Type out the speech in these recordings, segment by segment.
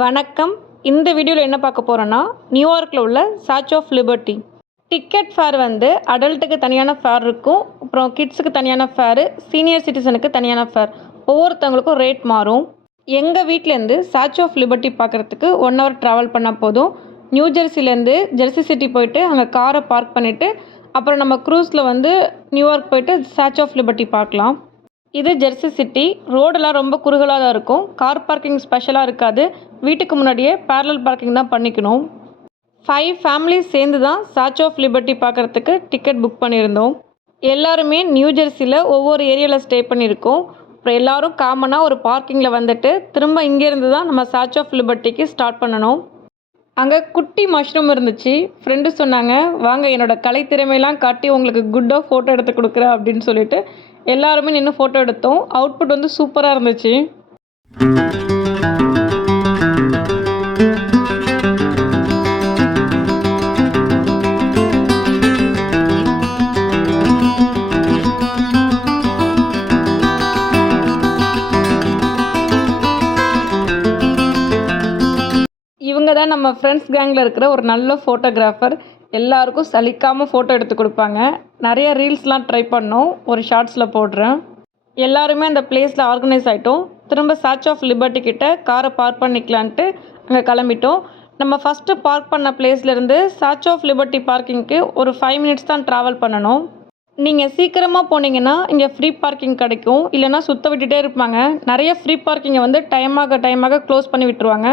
வணக்கம். இந்த வீடியோவில் என்ன பார்க்க போகிறோன்னா நியூயார்க்கில் உள்ள statue of liberty ticket fare வந்து அடல்ட்டுக்கு தனியான ஃபேர் இருக்கும். அப்புறம் கிட்ஸுக்கு தனியான ஃபேரு சீனியர் சிட்டிசனுக்கு தனியான ஃபேர் ஒவ்வொருத்தவங்களுக்கும் ரேட் மாறும். எங்கள் வீட்டிலேருந்து சாச் ஆஃப் லிபர்ட்டி பார்க்குறதுக்கு ஒன் ஹவர் ட்ராவல் பண்ணால் போதும். நியூ ஜெர்சிலேருந்து ஜெர்சி சிட்டி போயிட்டு அங்கே காரை பார்க் பண்ணிவிட்டு அப்புறம் நம்ம க்ரூஸில் வந்து நியூயார்க் போயிட்டு சாச் ஆஃப் லிபர்ட்டி பார்க்கலாம். இது ஜெர்சி சிட்டி. ரோடெல்லாம் ரொம்ப குறுகலாக தான் இருக்கும். கார் பார்க்கிங் ஸ்பெஷலாக இருக்காது. வீட்டுக்கு முன்னாடியே பேரலல் பார்க்கிங் தான் பண்ணிக்கணும். ஃபைவ் ஃபேமிலிஸ் சேர்ந்து தான் சாச் ஆஃப் லிபர்ட்டி பார்க்குறதுக்கு டிக்கெட் புக் பண்ணியிருந்தோம். எல்லாருமே நியூ ஜெர்சியில் ஒவ்வொரு ஏரியாவில் ஸ்டே பண்ணியிருக்கோம். அப்புறம் எல்லோரும் காமனாக ஒரு பார்க்கிங்கில் வந்துட்டு திரும்ப இங்கேருந்து தான் நம்ம சாச் ஆஃப் லிபர்ட்டிக்கு ஸ்டார்ட் பண்ணணும். அங்கே குட்டி மஷ்ரூம் இருந்துச்சு. ஃப்ரெண்டு சொன்னாங்க வாங்க என்னோடய கலைத்திறமையெல்லாம் காட்டி உங்களுக்கு குட்டாக ஃபோட்டோ எடுத்து கொடுக்குறேன் அப்படின்னு சொல்லிட்டு எல்லாருமே நின்று ஃபோட்டோ எடுத்தோம். அவுட்புட் வந்து சூப்பராக இருந்துச்சு. இவங்க தான் நம்ம ஃப்ரெண்ட்ஸ் கேங்கில் இருக்கிற ஒரு நல்ல ஃபோட்டோகிராஃபர் எல்லாருக்கும் சலிக்காமல் ஃபோட்டோ எடுத்து கொடுப்பாங்க. நிறைய ரீல்ஸ்லாம் ட்ரை பண்ணோம். ஒரு ஷார்ட்ஸில் போடுறேன். எல்லாருமே அந்த பிளேஸில் ஆர்கனைஸ் ஆகிட்டோம் திரும்ப சாச் ஆஃப் லிபர்ட்டி கிட்ட காரை பார்க் பண்ணிக்கலான்ட்டு அங்கே கிளம்பிட்டோம். நம்ம ஃபஸ்ட்டு பார்க் பண்ண பிளேஸ்லேருந்து சாச் ஆஃப் லிபர்ட்டி பார்க்கிங்க்கு ஒரு ஃபைவ் மினிட்ஸ் தான் ட்ராவல் பண்ணணும். நீங்கள் சீக்கிரமாக போனீங்கன்னா இங்கே ஃப்ரீ பார்க்கிங் கிடைக்கும். இல்லைன்னா சுத்த விட்டுட்டே இருப்பாங்க. நிறைய ஃப்ரீ பார்க்கிங்கை வந்து டைமாக டைமாக க்ளோஸ் பண்ணி விட்டுருவாங்க.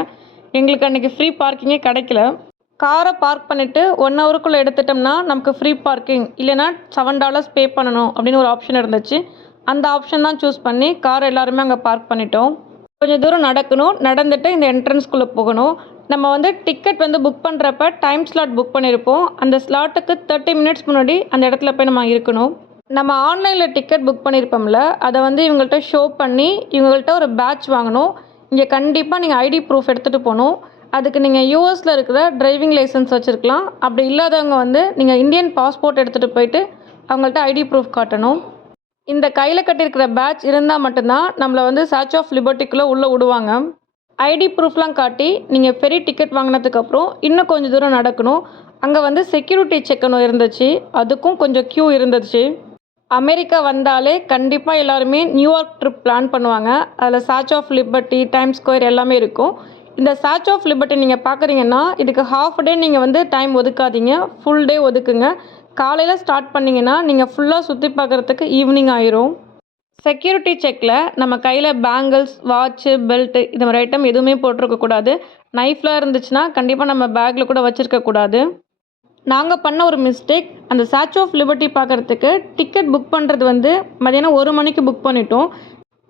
எங்களுக்கு அன்றைக்கி ஃப்ரீ பார்க்கிங்கே கிடைக்கல. காரை பார்க் பண்ணிவிட்டு ஒன் ஹவருக்குள்ளே எடுத்துட்டோம்னா நமக்கு ஃப்ரீ பார்க்கிங் இல்லைன்னா செவன் டாலர்ஸ் பே பண்ணணும் அப்படின்னு ஒரு ஆப்ஷன் இருந்துச்சு. அந்த ஆப்ஷன் தான் சூஸ் பண்ணி கார் எல்லாருமே அங்கே பார்க் பண்ணிட்டோம். கொஞ்சம் தூரம் நடக்கணும். நடந்துட்டு இந்த என்ட்ரன்ஸ்குள்ளே போகணும். நம்ம வந்து டிக்கெட் வந்து புக் பண்ணுறப்ப டைம் ஸ்லாட் புக் பண்ணியிருப்போம் அந்த ஸ்லாட்டுக்கு தேர்ட்டி மினிட்ஸ் முன்னாடி அந்த இடத்துல போய் நம்ம இருக்கணும். நம்ம ஆன்லைனில் டிக்கெட் புக் பண்ணியிருப்போம்ல அதை வந்து இவங்கள்ட்ட ஷோ பண்ணி இவங்கள்ட்ட ஒரு பேட்ச் வாங்கணும். இங்கே கண்டிப்பாக நீங்கள் ஐடி ப்ரூஃப் எடுத்துகிட்டு போகணும். அதுக்கு நீங்கள் யூஎஸில் இருக்கிற டிரைவிங் லைசன்ஸ் வச்சுருக்கலாம். அப்படி இல்லாதவங்க வந்து நீங்கள் இந்தியன் பாஸ்போர்ட் எடுத்துகிட்டு போயிட்டு அவங்கள்ட்ட ஐடி ப்ரூஃப் காட்டணும். இந்த கையில் கட்டியிருக்கிற பேட்ச் இருந்தால் மட்டும்தான் நம்மளை வந்து சாச் ஆஃப் லிபர்ட்டிக்குள்ளே உள்ளே விடுவாங்க. ஐடி ப்ரூஃப்லாம் காட்டி நீங்கள் ஃபெரி டிக்கெட் வாங்கினதுக்கப்புறம் இன்னும் கொஞ்சம் தூரம் நடக்கணும். அங்கே வந்து செக்யூரிட்டி செக்கணும் இருந்துச்சு. அதுக்கும் கொஞ்சம் க்யூ இருந்துச்சு. அமெரிக்கா வந்தாலே கண்டிப்பாக எல்லாருமே நியூயார்க் ட்ரிப் பிளான் பண்ணுவாங்க. அதில் statue of liberty Times Square எல்லாமே இருக்கும். இந்த சாச் ஆஃப் லிபர்ட்டி நீங்கள் பார்க்குறீங்கன்னா இதுக்கு ஹாஃப் டே நீங்கள் வந்து டைம் ஒதுக்காதீங்க. Full day ஒதுக்குங்க. காலையில் ஸ்டார்ட் பண்ணிங்கன்னா நீங்கள் ஃபுல்லாக சுற்றி பார்க்குறதுக்கு ஈவினிங் ஆயிரும். செக்யூரிட்டி செக்கில் நம்ம கையில் பேங்கிள்ஸ் வாட்ச்சு பெல்ட்டு இந்த மாதிரி ஐட்டம் எதுவுமே போட்டிருக்கக்கூடாது நைஃப்லாம் இருந்துச்சுன்னா கண்டிப்பாக நம்ம பேக்கில் கூட வச்சுருக்கக்கூடாது நாங்கள் பண்ண ஒரு மிஸ்டேக் அந்த சாச் ஆஃப் லிபர்ட்டி பார்க்குறதுக்கு டிக்கெட் புக் பண்ணுறது வந்து மதியானம் ஒரு மணிக்கு புக் பண்ணிட்டோம்.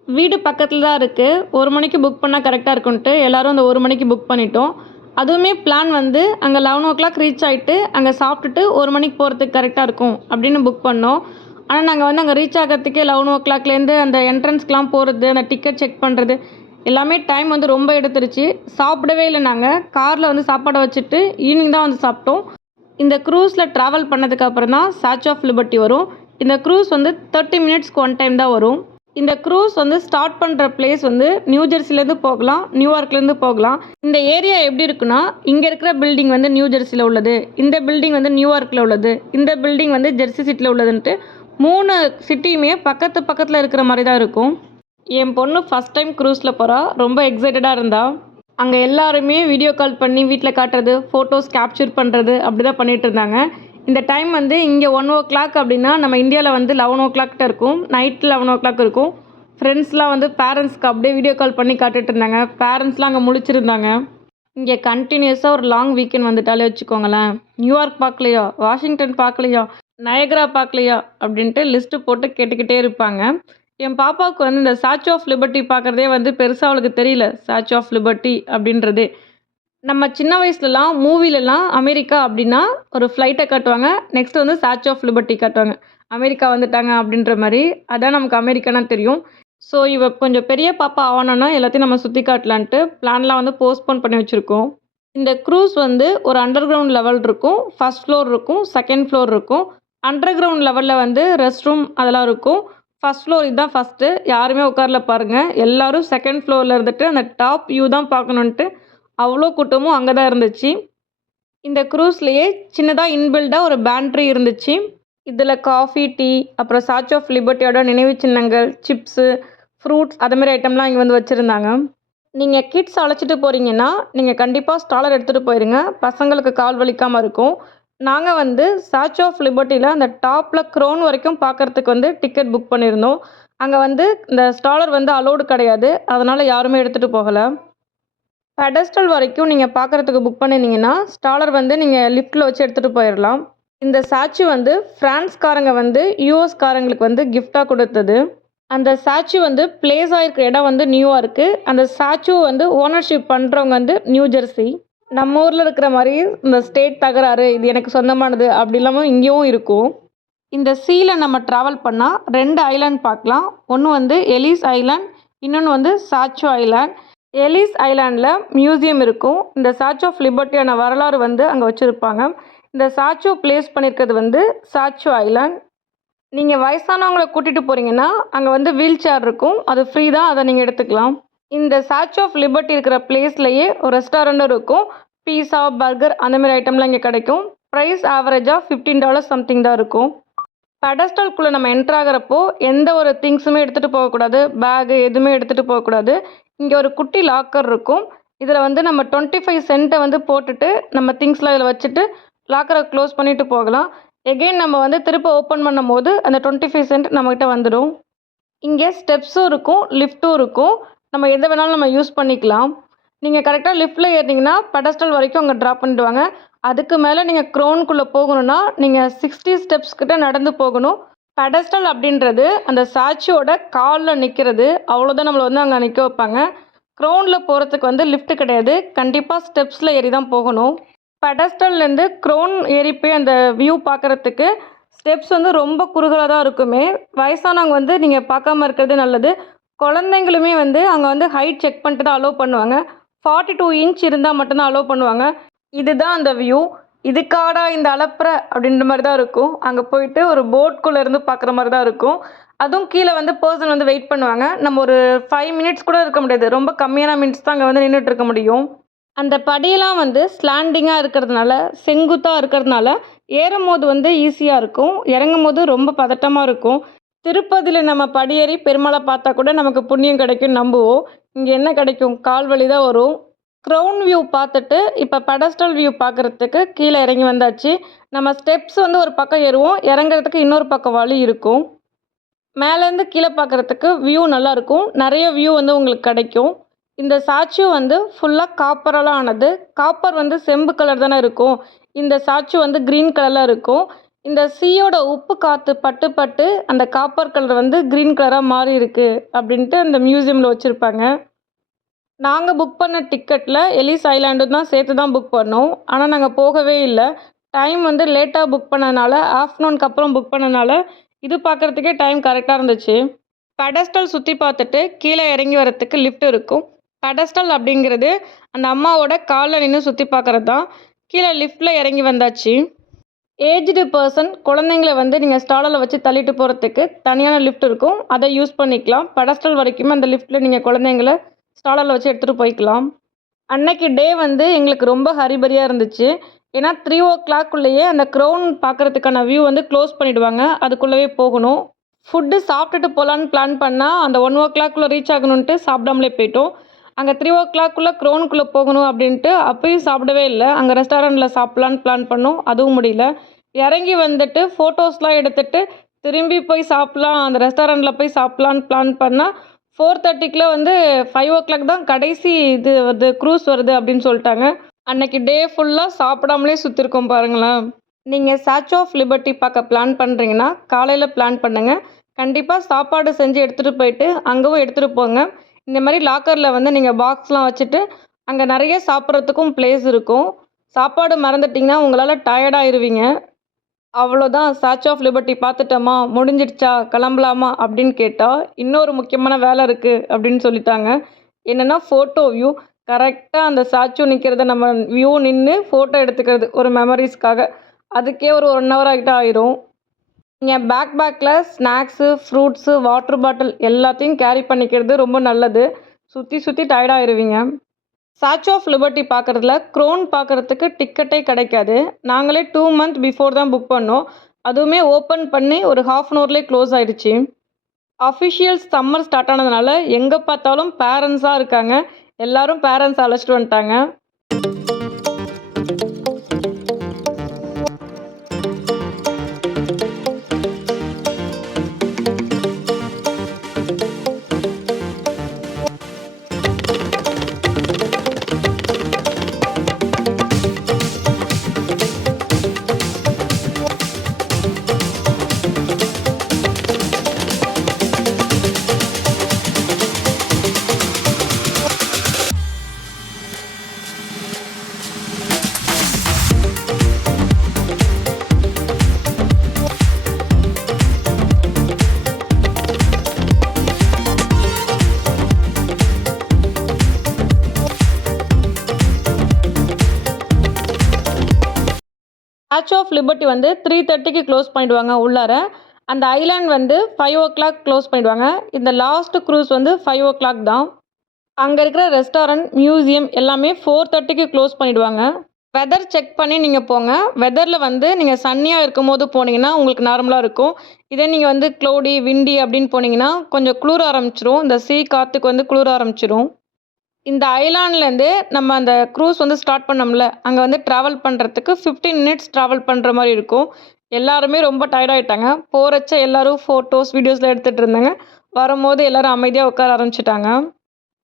வீடு பக்கத்தில் தான் இருக்குது ஒரு மணிக்கு புக் பண்ணால் கரெக்டாக இருக்குன்ட்டு எல்லோரும் அந்த ஒரு மணிக்கு புக் பண்ணிட்டோம். அதுவுமே பிளான் வந்து அங்கே லெவன் ஓ கிளாக் ரீச் ஆகிட்டு அங்கே சாப்பிட்டுட்டு ஒரு மணிக்கு போகிறதுக்கு கரெக்டாக இருக்கும் அப்படின்னு புக் பண்ணோம். ஆனால் நாங்கள் வந்து அங்கே ரீச் ஆகிறதுக்கே லெவன் ஓ கிளாக்லேருந்து அந்த என்ட்ரன்ஸ்க்கெலாம் போகிறது அந்த டிக்கெட் செக் பண்ணுறது எல்லாமே டைம் வந்து ரொம்ப எடுத்துருச்சு. சாப்பிடவே இல்லை நாங்கள் காரில் வந்து சாப்பாடை வச்சுட்டு ஈவினிங் தான் வந்து சாப்பிட்டோம். இந்த க்ரூஸில் ட்ராவல் பண்ணதுக்கப்புறம் தான் சாச் ஆஃப் லிபர்ட்டி வரும். இந்த க்ரூஸ் வந்து தேர்ட்டி மினிட்ஸ்க்கு ஒன் டைம் தான் வரும். இந்த க்ரூஸ் வந்து ஸ்டார்ட் பண்ணுற பிளேஸ் வந்து நியூ ஜெர்சிலேருந்து போகலாம் நியூயார்க்லேருந்து போகலாம். இந்த ஏரியா எப்படி இருக்குன்னா இங்கே இருக்கிற பில்டிங் வந்து நியூ ஜெர்சியில் உள்ளது. இந்த பில்டிங் வந்து நியூயார்க்கில் உள்ளது. இந்த பில்டிங் வந்து ஜெர்சி சிட்டியில் உள்ளதுன்ட்டு மூணு சிட்டியுமே பக்கத்து பக்கத்தில் இருக்கிற மாதிரி தான் இருக்கும். என் பொண்ணு ஃபஸ்ட் டைம் க்ரூஸில் போகிறா ரொம்ப எக்ஸைட்டடாக இருந்தா. அங்கே எல்லாருமே வீடியோ கால் பண்ணி வீட்டில் காட்டுறது ஃபோட்டோஸ் கேப்சர் பண்ணுறது அப்படி தான் பண்ணிகிட்டு இருந்தாங்க. இந்த டைம் வந்து இங்கே ஒன் ஓ கிளாக் அப்படின்னா நம்ம இந்தியாவில் வந்து லெவன் ஓ கிளாக்கிட்ட இருக்கும். நைட் லெவன் ஓ கிளாக் இருக்கும் ஃப்ரெண்ட்ஸ்லாம் வந்து பேரண்ட்ஸ்க்கு அப்படியே வீடியோ கால் பண்ணி காட்டுட்டு இருந்தாங்க. பேரண்ட்ஸ்லாம் அங்கே முழிச்சிருந்தாங்க. இங்கே கண்டினியூஸாக ஒரு லாங் வீக்கெண்ட் வந்துட்டாலே வச்சுக்கோங்களேன். நியூயார்க் பார்க்கலையா? வாஷிங்டன் பார்க்கலையா? நயக்ரா பார்க்கலையா? அப்படின்ட்டு லிஸ்ட்டு போட்டு கேட்டுக்கிட்டே இருப்பாங்க. என் பாப்பாவுக்கு வந்து இந்த சாட்ச் ஆஃப் லிபர்ட்டி பார்க்குறதே வந்து பெருசாக அவளுக்கு தெரியல. சாட்ச் ஆஃப் லிபர்ட்டி அப்படின்றதே. நம்ம சின்ன வயசுலலாம் மூவிலலாம் அமெரிக்கா அப்படின்னா ஒரு ஃப்ளைட்டை காட்டுவாங்க. நெக்ஸ்ட் வந்து சாச் ஆஃப் லிபர்ட்டி காட்டுவாங்க. அமெரிக்கா வந்துட்டாங்க அப்படின்ற மாதிரி. அதான் நமக்கு அமெரிக்கானா தெரியும். ஸோ இவ கொஞ்சம் பெரிய பாப்பா ஆகணும்னா எல்லாத்தையும் நம்ம சுற்றி காட்டலான்ட்டு பிளான்லாம் வந்து போஸ்ட்போன் பண்ணி வச்சுருக்கோம். இந்த க்ரூஸ் வந்து ஒரு அண்டர் கிரவுண்ட் லெவல் இருக்கும். ஃபஸ்ட் ஃப்ளோர் இருக்கும். செகண்ட் ஃப்ளோர் இருக்கும். அண்டர் கிரவுண்ட் லெவலில் வந்து ரெஸ்ட் ரூம் அதெல்லாம் இருக்கும். ஃபஸ்ட் ஃப்ளோர் இதுதான் ஃபஸ்ட்டு யாருமே உட்காரல பாருங்கள் எல்லாரும் செகண்ட் ஃப்ளோரில் இருந்துட்டு அந்த டாப் வியூ தான் பார்க்கணுன்ட்டு அவ்வளோ கூட்டமும் அங்கே தான் இருந்துச்சு. இந்த க்ரூஸ்லேயே சின்னதாக இன்பில்டாக ஒரு பேண்ட்ரி இருந்துச்சு. இதில் காஃபி டீ அப்புறம் சாச் ஆஃப் லிபர்ட்டியோட நினைவு சின்னங்கள் சிப்ஸு ஃப்ரூட்ஸ் அதுமாரி மாதிரி ஐட்டம்லாம் இங்கே வந்து வச்சுருந்தாங்க. நீங்கள் கிட்ஸ் அழைச்சிட்டு போகிறீங்கன்னா நீங்கள் கண்டிப்பாக ஸ்டாலர் எடுத்துகிட்டு போயிருங்க. பசங்களுக்கு கால் வலிக்காமல் இருக்கும். நாங்கள் வந்து சாச் ஆஃப் லிபர்ட்டியில் அந்த டாப்பில் க்ரோன் வரைக்கும் பார்க்குறதுக்கு வந்து டிக்கெட் புக் பண்ணியிருந்தோம். அங்கே வந்து இந்த ஸ்டாலர் வந்து அலோடு கிடையாது. அதனால் யாருமே எடுத்துகிட்டு போகலை. பெடஸ்டல் வரைக்கும் நீங்கள் பார்க்குறதுக்கு புக் பண்ணியிருந்தீங்கன்னா ஸ்டாலர் வந்து நீங்கள் லிஃப்ட்டில் வச்சு எடுத்துகிட்டு போயிடலாம் இந்த சாட்சி வந்து ஃப்ரான்ஸ்காரங்க வந்து யூஎஸ்காரங்களுக்கு வந்து கிஃப்டாக கொடுத்தது. அந்த சாட்சி வந்து பிளேஸ் ஆகிருக்கிற இடம் வந்து நியூயார்க்கு அந்த ஸ்டாச்சு வந்து ஓனர்ஷிப் பண்ணுறவங்க வந்து நியூ ஜெர்சி நம்ம ஊரில் இருக்கிற மாதிரி இந்த ஸ்டேட் தகராறு இது எனக்கு சொந்தமானது அப்படி இல்லாமல் இங்கேயும் இருக்கும். இந்த சீல நம்ம ட்ராவல் பண்ணால் ரெண்டு ஐலாண்ட் பார்க்கலாம். ஒன்று வந்து எலிஸ் ஐலாண்ட் இன்னொன்று வந்து சாச்சோ ஐலாண்ட் எலிஸ் ஐலாண்டில் மியூசியம் இருக்கும். இந்த சாட்ச் ஆஃப் லிபர்ட்டியான வரலாறு வந்து அங்கே வச்சுருப்பாங்க. இந்த சாட்சோ பிளேஸ் பண்ணியிருக்கிறது வந்து சாச்சோ ஐலாண்ட். நீங்கள் வயசானவங்களை கூட்டிகிட்டு போகிறீங்கன்னா அங்கே வந்து வீல் சேர் இருக்கும். அது ஃப்ரீ தான் அதை நீங்கள் எடுத்துக்கலாம். இந்த சாச் ஆஃப் லிபர்ட்டி இருக்கிற பிளேஸ்லையே ஒரு ரெஸ்டாரண்ட்டும் இருக்கும். பீஸா பர்கர் அந்தமாரி ஐட்டம்லாம் இங்கே கிடைக்கும். ப்ரைஸ் ஆவரேஜாக ஃபிஃப்டீன் டாலர்ஸ் சம்திங் தான் இருக்கும். பெடஸ்டல்குள்ளே நம்ம என்ட்ரு ஆகிறப்போ எந்த ஒரு திங்ஸுமே எடுத்துகிட்டு போகக்கூடாது. பேகு எதுவுமே எடுத்துகிட்டு போகக்கூடாது. இங்கே ஒரு குட்டி லாக்கர் இருக்கும். இதில் வந்து நம்ம டுவெண்ட்டி ஃபைவ் சென்ட்டை வந்து போட்டுட்டு நம்ம திங்ஸ்லாம் இதில் வச்சுட்டு லாக்கரை க்ளோஸ் பண்ணிவிட்டு போகலாம். எகெயின் நம்ம வந்து திரும்ப ஓப்பன் பண்ணும் போது அந்த டுவெண்ட்டி ஃபைவ் சென்ட் நம்மக்கிட்ட வந்துடும். இங்கே ஸ்டெப்ஸும் இருக்கும் லிஃப்ட்டும் இருக்கும். நம்ம எதை வேணாலும் நம்ம யூஸ் பண்ணிக்கலாம். நீங்கள் கரெக்டாக லிஃப்ட்டில் ஏறினீங்கன்னா பெடஸ்டல் வரைக்கும் அங்கே ட்ராப் பண்ணிடுவாங்க. அதுக்கு மேலே நீங்கள் க்ரோனுக்குள்ளே போகணுன்னா நீங்கள் சிக்ஸ்டி ஸ்டெப்ஸ் கிட்ட நடந்து போகணும். பெடஸ்டல் அப்படின்றது அந்த சாட்சியோட காலில் நிற்கிறது அவ்வளோதான் நம்மளை வந்து அங்கே நிற்க வைப்பாங்க. க்ரௌனில் போகிறதுக்கு வந்து லிஃப்ட் கிடையாது. கண்டிப்பாக ஸ்டெப்ஸில் ஏறி தான் போகணும். பெடஸ்டல்லேருந்து க்ரோன் ஏறி போய் அந்த வியூ பார்க்குறதுக்கு ஸ்டெப்ஸ் வந்து ரொம்ப குறுகலாக தான் இருக்குமே. வயசானவங்க வந்து நீங்கள் பார்க்காம இருக்கிறது நல்லது. குழந்தைங்களுமே வந்து அங்கே வந்து ஹைட் செக் பண்ணிட்டு தான் அலோவ் பண்ணுவாங்க. ஃபார்ட்டி டூ இன்ச் இருந்தால் மட்டும்தான் அலோவ் பண்ணுவாங்க. இதுதான் அந்த வியூ இதுக்காடா இந்த அலப்புற அப்படின்ற மாதிரி தான் இருக்கும். அங்கே போயிட்டு ஒரு போட்குள்ளே இருந்து பார்க்குற மாதிரி தான் இருக்கும். அதுவும் கீழே வந்து பர்சன் வந்து வெயிட் பண்ணுவாங்க. நம்ம ஒரு ஃபைவ் மினிட்ஸ் கூட இருக்க முடியாது. ரொம்ப கம்மியான மினிட்ஸ் தான் அங்கே வந்து நின்றுட்டு இருக்க முடியும். அந்த படியெல்லாம் வந்து ஸ்லாண்டிங்காக இருக்கிறதுனால செங்குத்தாக இருக்கிறதுனால ஏறும் போது வந்து ஈஸியாக இருக்கும். இறங்கும் போது ரொம்ப பதட்டமாக இருக்கும். திருப்பதியில் நம்ம படியேறி பெருமாளை பார்த்தா கூட நமக்கு புண்ணியம் கிடைக்கும்னு நம்புவோம். இங்கே என்ன கிடைக்கும்? கால் வலி தான் வரும். க்ரௌன் வியூ பார்த்துட்டு இப்போ பெடஸ்டல் வியூ பார்க்குறதுக்கு கீழே இறங்கி வந்தாச்சு. நம்ம ஸ்டெப்ஸ் வந்து ஒரு பக்கம் ஏறுவோம். இறங்குறதுக்கு இன்னொரு பக்கம் வழி இருக்கும். மேலேருந்து கீழே பார்க்குறதுக்கு வியூ நல்லாயிருக்கும் நிறைய வியூ வந்து உங்களுக்கு கிடைக்கும். இந்த சாட்சி வந்து ஃபுல்லாக காப்பரால் ஆனது. காப்பர் வந்து செம்பு கலர் தானே இருக்கும். இந்த சாட்சி வந்து க்ரீன் கலரில் இருக்கும். இந்த சீயோட உப்பு காற்று பட்டு பட்டு அந்த காப்பர் கலர் வந்து க்ரீன் கலராக மாறி இருக்குது அப்படின்ட்டு அந்த மியூசியமில் வச்சுருப்பாங்க. நாங்கள் புக் பண்ண டிக்கெட்டில் எலிஸ் ஐலாண்டும் தான் சேர்த்து தான் புக் பண்ணோம். ஆனால் நாங்கள் போகவே இல்லை. டைம் வந்து லேட்டாக புக் பண்ணதுனால ஆஃப்டர்நூனுக்கு அப்புறம் புக் பண்ணனால இது பார்க்குறதுக்கே டைம் கரெக்டாக இருந்துச்சு. பெடஸ்டல் சுற்றி பார்த்துட்டு கீழே இறங்கி வரத்துக்கு லிஃப்ட் இருக்கும். பெடஸ்டல் அப்படிங்கிறது அந்த அம்மாவோட காலில் நின்று சுற்றி பார்க்குறது தான். கீழே லிஃப்ட்டில் இறங்கி வந்தாச்சு. ஏஜ்டு பர்சன் குழந்தைங்கள வந்து நீங்கள் ஸ்டாலில் வச்சு தள்ளிட்டு போகிறதுக்கு தனியான லிஃப்ட் இருக்கும். அதை யூஸ் பண்ணிக்கலாம். பெடஸ்டல் வரைக்கும் அந்த லிஃப்ட்டில் நீங்கள் குழந்தைங்கள ஸ்டாலரில் வச்சு எடுத்துகிட்டு போய்க்கலாம். அன்னைக்கு டே வந்து எங்களுக்கு ரொம்ப ஹரிபரியாக இருந்துச்சு. ஏன்னா த்ரீ ஓ கிளாக்குள்ளேயே அந்த க்ரௌன் பார்க்குறதுக்கான வியூ வந்து க்ளோஸ் பண்ணிவிடுவாங்க அதுக்குள்ளவே போகணும். ஃபுட்டு சாப்பிட்டுட்டு போகலான்னு பிளான் பண்ணால் அந்த ஒன் ஓ கிளாக்குள்ளே ரீச் ஆகணுன்ட்டு சாப்பிடாமலே போயிட்டோம். அங்கே த்ரீ ஓ கிளாக்குள்ளே க்ரௌனுக்குள்ளே போகணும் அப்படின்ட்டு அப்பயும் சாப்பிடவே இல்லை. அங்கே ரெஸ்டாரண்ட்டில் சாப்பிட்லான்னு பிளான் பண்ணோம். அதுவும் முடியல. இறங்கி வந்துட்டு ஃபோட்டோஸ்லாம் எடுத்துகிட்டு திரும்பி போய் சாப்பிட்லாம். அந்த ரெஸ்டாரண்ட்டில் போய் சாப்பிட்லான்னு பிளான் பண்ணால் ஃபோர் தேர்ட்டிக்குள்ளே வந்து ஃபைவ் ஓ கிளாக் தான் கடைசி இது வருது க்ரூஸ் வருது அப்படின்னு சொல்லிட்டாங்க. அன்னைக்கு டே ஃபுல்லாக சாப்பிடாமலே சுற்றிருக்கோம் பாருங்களேன். நீங்கள் ஸ்டாச்சு ஆஃப் லிபர்ட்டி பார்க்க பிளான் பண்ணுறீங்கன்னா காலையில் பிளான் பண்ணுங்கள் கண்டிப்பாக சாப்பாடு செஞ்சு எடுத்துகிட்டு போயிட்டு அங்கேவும் எடுத்துகிட்டு போங்க. இந்த மாதிரி லாக்கரில் வந்து நீங்கள் பாக்ஸ்லாம் வச்சுட்டு அங்கே நிறைய சாப்பிட்றதுக்கும் பிளேஸ் இருக்கும். சாப்பாடு மறந்துட்டிங்கன்னா உங்களால் டயர்டாயிருவீங்க அவ்வளோதான். ஸ்டாச்சு ஆஃப் லிபர்ட்டி பார்த்துட்டோமா? முடிஞ்சிடுச்சா? கிளம்பலாமா? அப்படின்னு கேட்டால் இன்னொரு முக்கியமான வேலை இருக்குது அப்படின்னு சொல்லிட்டாங்க. என்னென்னா ஃபோட்டோ வியூ கரெக்டாக அந்த ஸ்டாச்சு நிற்கிறத நம்ம வியூ நின்று ஃபோட்டோ எடுத்துக்கிறது ஒரு மெமரிஸ்க்காக அதுக்கே ஒரு ஒன் ஹவர் ஆகிட்ட ஆயிரும். நீங்கள் பேக் பேக்கில் ஸ்நாக்ஸு ஃப்ரூட்ஸு வாட்டர் பாட்டில் எல்லாத்தையும் கேரி பண்ணிக்கிறது ரொம்ப நல்லது. சுற்றி சுற்றி டயர்டாயிருவீங்க ஸ்டாச்சு ஆஃப் லிபர்ட்டி பார்க்குறதுல க்ரோன் பார்க்குறதுக்கு டிக்கெட்டே கிடைக்காது. நாங்களே டூ மந்த் பிஃபோர் தான் புக் பண்ணோம். அதுவுமே ஓப்பன் பண்ணி ஒரு ஹாஃப் அன் ஹவர்லேயே க்ளோஸ் ஆயிடுச்சு அஃபிஷியல் சம்மர் ஸ்டார்ட் ஆனதுனால எங்கே பார்த்தாலும் பேரண்ட்ஸாக இருக்காங்க. எல்லாரும் பேரண்ட்ஸ் அழைச்சிட்டு வந்துட்டாங்க. ஆஃப் லிபர்ட்டி வந்து த்ரீ தேர்ட்டிக்கு க்ளோஸ் பண்ணிடுவாங்க உள்ளார. அந்த ஐலாண்ட் வந்து ஃபைவ் ஓ கிளாக் க்ளோஸ் பண்ணிடுவாங்க. இந்த லாஸ்ட் க்ரூஸ் வந்து ஃபைவ் ஓ கிளாக் தான். அங்கே இருக்கிற ரெஸ்டாரண்ட் மியூசியம் எல்லாமே ஃபோர் தேர்ட்டிக்கு க்ளோஸ் பண்ணிடுவாங்க. வெதர் செக் பண்ணி நீங்கள் போங்க. வெதரில் வந்து நீங்கள் சன்னியாக இருக்கும் போது போனீங்கன்னா உங்களுக்கு நார்மலாக இருக்கும். இதே நீங்கள் வந்து க்ளோடி விண்டி அப்படின்னு போனீங்கன்னா கொஞ்சம் குளிர ஆரம்பிச்சிரும். இந்த சீ காற்றுக்கு வந்து குளிர ஆரம்பிச்சிரும். இந்த ஐலாண்ட்லேருந்து நம்ம அந்த க்ரூஸ் வந்து ஸ்டார்ட் பண்ணோம்ல அங்கே வந்து ட்ராவல் பண்ணுறதுக்கு ஃபிஃப்டீன் மினிட்ஸ் ட்ராவல் பண்ணுற மாதிரி இருக்கும். எல்லாருமே ரொம்ப டயர்டாயிட்டாங்க போகிறச்ச எல்லாரும் ஃபோட்டோஸ் வீடியோஸ்லாம் எடுத்துகிட்டு இருந்தாங்க. வரும்போது எல்லோரும் அமைதியாக உட்கார ஆரம்பிச்சிட்டாங்க.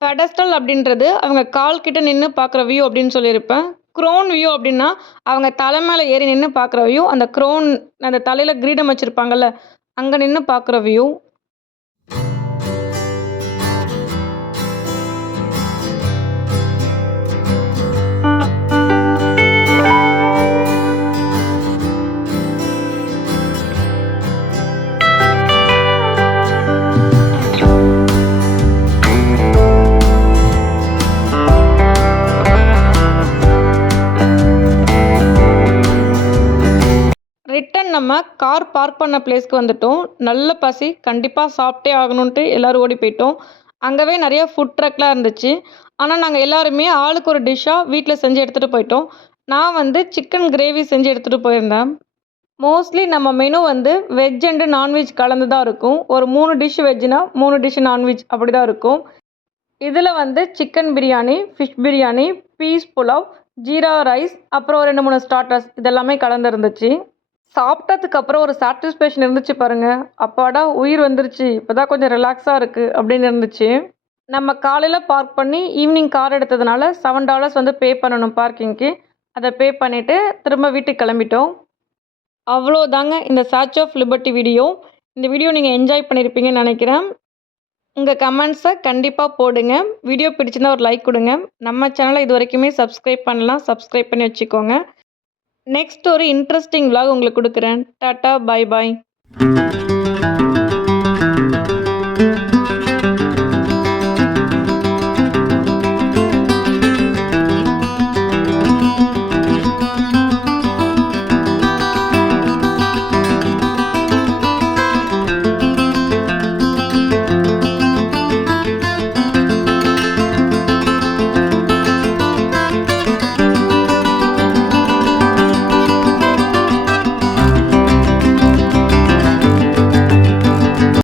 பெடஸ்டல் அப்படின்றது அவங்க கால் கிட்ட நின்று பார்க்குற வியூ அப்படின்னு சொல்லியிருப்பேன். க்ரோன் வியூ அப்படின்னா அவங்க தலை மேலே ஏறி நின்று பார்க்குற வியூ அந்த க்ரோன் அந்த தலையில் கிரீடம் வச்சுருப்பாங்கல்ல அங்கே நின்று பார்க்குற வியூ நம்ம கார் பார்க் பண்ண பிளேஸ்க்கு வந்துட்டோம். நல்ல பசி கண்டிப்பாக சாப்பிட்டே ஆகணுன்ட்டு எல்லோரும் ஓடி போயிட்டோம். அங்கவே நிறைய ஃபுட் ட்ரக்லாம் இருந்துச்சு. ஆனால் நாங்கள் எல்லாருமே ஆளுக்கு ஒரு டிஷ்ஷாக வீட்டில் செஞ்சு எடுத்துகிட்டு போயிட்டோம். நான் வந்து சிக்கன் கிரேவி செஞ்சு எடுத்துகிட்டு போயிருந்தேன். மோஸ்ட்லி நம்ம மெனு வந்து வெஜ் அண்டு நான்வெஜ் கலந்து தான் இருக்கும். ஒரு மூணு டிஷ் வெஜ்னா மூணு டிஷ் நான்வெஜ் அப்படி தான் இருக்கும். இதில் வந்து chicken biryani fish biryani peas pulao jeera rice அப்புறம் ரெண்டு மூணு ஸ்டார்டர்ஸ் இதெல்லாமே கலந்துருந்துச்சு சாப்பிட்டதுக்கு அப்புறம் ஒரு சாட்டிஸ்ஃபேக்ஷன் இருந்துச்சு பாருங்க. அப்பாடா உயிர் வந்துருச்சு. இப்போ தான் கொஞ்சம் ரிலாக்ஸாக இருக்குது அப்படின்னு இருந்துச்சு. நம்ம காலையில் பார்க் பண்ணி ஈவினிங் கார் எடுத்ததுனால செவன் டாலர்ஸ் வந்து பே பண்ணணும் பார்க்கிங்க்கு அதை பே பண்ணிவிட்டு திரும்ப வீட்டுக்கு கிளம்பிட்டோம். அவ்வளோதாங்க இந்த சாட்ச் ஆஃப் லிபர்ட்டி வீடியோ இந்த வீடியோ நீங்கள் என்ஜாய் பண்ணியிருப்பீங்கன்னு நினைக்கிறேன். உங்கள் கமெண்ட்ஸை கண்டிப்பாக போடுங்க. வீடியோ பிடிச்சிருந்தா ஒரு லைக் கொடுங்க. நம்ம சேனலை இது வரைக்குமே சப்ஸ்கிரைப் பண்ணலாம். சப்ஸ்கிரைப் பண்ணி வச்சுக்கோங்க. நெக்ஸ்ட் ஒரு இன்ட்ரெஸ்டிங் விலாக் உங்களுக்கு கொடுக்குறேன். டாட்டா பாய் பாய்